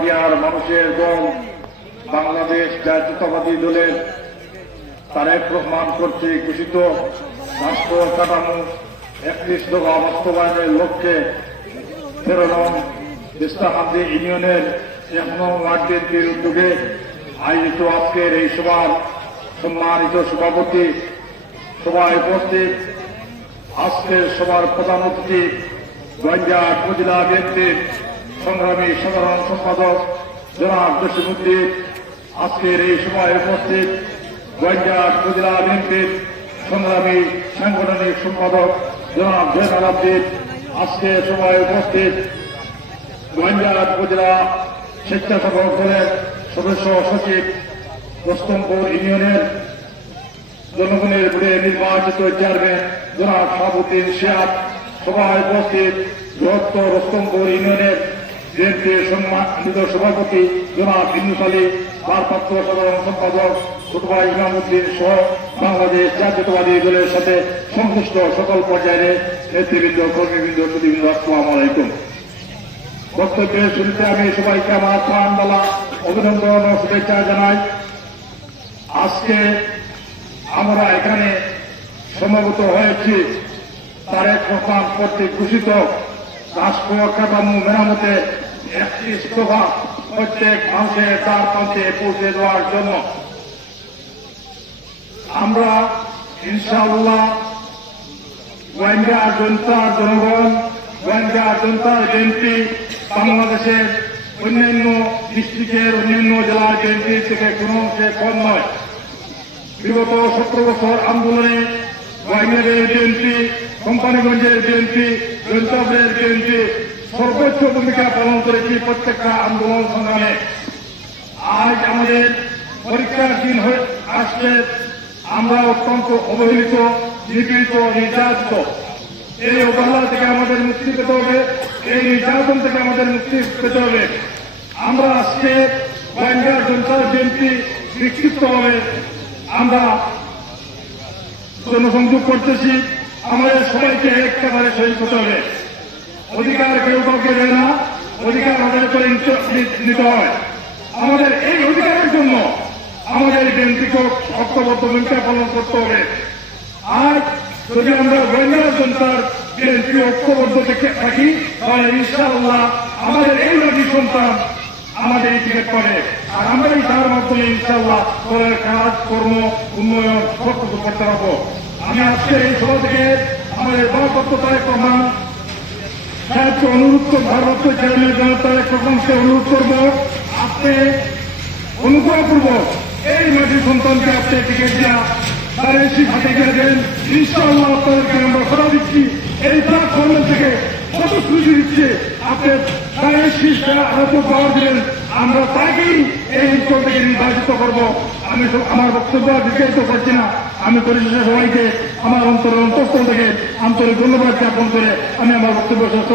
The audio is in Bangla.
জিয়ার মানুষের দল বাংলাদেশ জাতীয়তাবাদী দলের তারেক রহমান কর্তৃক ঘোষিত রাষ্ট্র কাঠামো একত্রিশ দফা বাস্তবায়নের লক্ষ্যে তেরো নং ইস্তাহাদি ইউনিয়নের এক নং ওয়ার্ড উদ্যোগে আয়োজিত আজকের এই সভার সম্মানিত সভাপতি সভায় উপস্থিত আজকের সভার প্রধান অতিথি গঞ্জা উপজেলা বিএনপির সংগ্রামী সাধারণ সম্পাদক জনাব জসিমুদ্দিন আজকের এই সভায় উপস্থিত গঞ্জা উপজেলা বিএনপির সংগ্রামী সাংগঠনিক সম্পাদক জনাব জয়নাল আব্দিন আজকে সভায় উপস্থিত গোয়েন্দা উপজেলা স্বেচ্ছাসেবক দলের সদস্য সচিব রস্তমপুর ইউনিয়নের জনগণের ভোটে নির্বাচিত চেয়ারম্যান জনাব শাহাবুদ্দিন শিয়াব, সভায় উপস্থিত বৃহত্তর রস্তমপুর ইউনিয়নের বিএনপির সম্মানিত সভাপতি জনাব ইন্দুস আলী, ভারপ্রাপ্ত সাধারণ সম্পাদক ছোটভাই ইমামুদ্দিন সহ বাংলাদেশ জাতীয়তাবাদী দলের সাথে সংশ্লিষ্ট সকল পর্যায়ের নেতৃবৃন্দ, কর্মীবৃন্দ সুদীবৃন্দ আসসালামু আলাইকুম। বক্তব্যের শুরুতে আমি সবাইকে আমার প্রাণ বলা অভিনন্দন ও শুভেচ্ছা জানাই। আজকে আমরা এখানে সমবেত হয়েছি। তারেক রহমান কর্তৃক ঘোষিত রাষ্ট্র কাঠামো মেরামতে একটি ইস্তফা প্রত্যেক মানুষের তার পথে পৌঁছে দেওয়ার জন্য। আমরা, ইনশাআল্লাহ, গোয়েন্দা জনতার জনগণ, গোয়েন্দা জনতার বিএনপি, বাংলাদেশের অন্যান্য ডিস্ট্রিক্টের অন্যান্য জেলার বিএনপি থেকে কোনো অংশে কম নয়। বিগত সতেরো বছর আন্দোলনে গোয়াইনারের বিএনপি, কোম্পানিগঞ্জের বিএনপি জৈন্তবের বিএনপি সর্বোচ্চ ভূমিকা পালন করেছি প্রত্যেকটা আন্দোলন সংগ্রামে। আজ আমাদের পরীক্ষার দিন হয়ে আসছে। আমরা অত্যন্ত অবহেলিত, নিপীড়িত, নির্যাতিত। এই অবহেলা থেকে আমাদের মুক্তি পেতে হবে। এই নির্যাতন থেকে আমাদের মুক্তি পেতে হবে। আমরা আজকে গোয়েন্দা জনতার বিএনপি বিক্ষিপ্ত হবে আমরা জনসংযোগ করতেছি। আমাদের সবাইকে একেবারে শহীদ হতে হবে। অধিকার কেউ কাউকে দেয় না, অধিকার আমাদের করে নিতে হয়। আমাদের এই অধিকারের জন্য আমাদের বিএনপিকে ঐক্যবদ্ধ ভূমিকা পালন করতে হবে। আর যদি আমরা গোয়েন্দা জনতার বিএনপি ঐক্যবদ্ধ থেকে থাকি, তাহলে ইনশাআল্লাহ আমাদের এই নদী সন্তান আমাদের টিকিট করে আর আমরাই তার মাধ্যমে ইনশাআল্লাহ দলের কাজ, কর্ম, উন্নয়ন সব করতে পারব। আমি আজকে এই সভা থেকে আমাদের ভারপ্রাপ্ত তারেক রহমান সাহায্য অনুরোধ করব ভারপ্রাপ্ত চেয়ারম্যান জনাব তারেক রহমানকে অনুরোধ করব? আপনি অনুগ্রহ করব এই মাটির সন্তানকে আপনি টিকিট দেওয়া তার এসি হাতে গিয়ে দেন। ইনশাআল্লাহ আপনাদেরকে আমরা কথা দিচ্ছি। এই প্ল্যাটফর্মের থেকে কত খুশি দিচ্ছে। আপনি তার এসি হাতে পাওয়ার দিলেন। আমরা তাকেই এই অঞ্চল থেকে নির্বাচিত করব? আমি আমার বক্তব্য দীর্ঘায়িত করছি না। আমি পরিশেষে সবাইকে আমার অন্তরের অন্তঃস্থল থেকে আন্তরিক ধন্যবাদ জ্ঞাপন করে আমি আমার বক্তব্য শেষ।